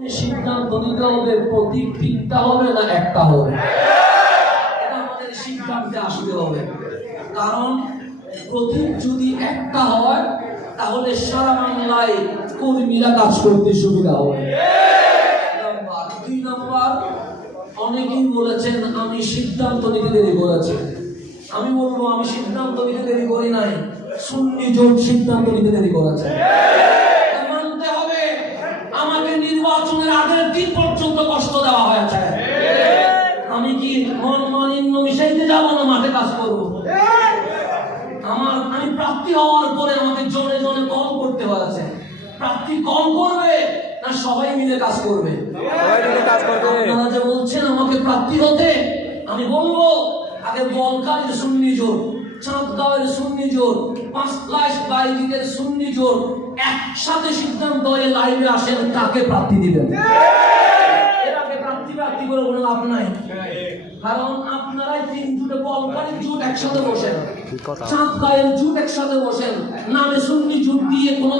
সিদ্ধান্ত নিতে হবে প্রতীক তিনটা হবে না একটা হবে, এটা আমাদের সিদ্ধান্তে আসতে হবে। কারণ প্রতীক যদি একটা হয় তাহলে সারা বাংলায় কর্মীরা কাজ করতে সুবিধা হবে। দুই নাম্বার, অনেকেই বলেছেন আমি সিদ্ধান্ত নিতে দেরি করেছি। আমি বলবো আমি সিদ্ধান্ত নিতে দেরি করি নাই, সুন্নি জোট সিদ্ধান্ত নিতে দেরি করেছে। মানতে হবে আমাকে নির্বাচনের আগের দিন পর্যন্ত কষ্ট দেওয়া হয়েছে। আমি কি মন মালিন্য মিশাইতে যাবো না মাঠে কাজ করবো? আমি প্রার্থী হওয়ার পরে আমাকে জনে জনে কল করতে হয়েছে। প্রার্থী কল করবে না সবাই মিলে কাজ করবে? আপনারা যে বলছেন আমাকে প্রার্থী হতে, আমি বলবো আগে বলকারের সুন্নি জোট, চাঁদগাঁওয়ের সুন্নি জোট, পাঁচলাশ বাইজিদের সুন্নি জোট একসাথে সিদ্ধান্ত হয়ে লাইভে আসেন কাকে প্রার্থী দিবেন। এর আগে প্রার্থী করে কোনো লাভ নাই। কারণ আপনারাই তিন জোটে, বলকারের জোট একসাথে বসেন, চাঁদগাঁওয়ের জোট একসাথে বসেন, নামে সুন্নি জোট দিয়ে কোনো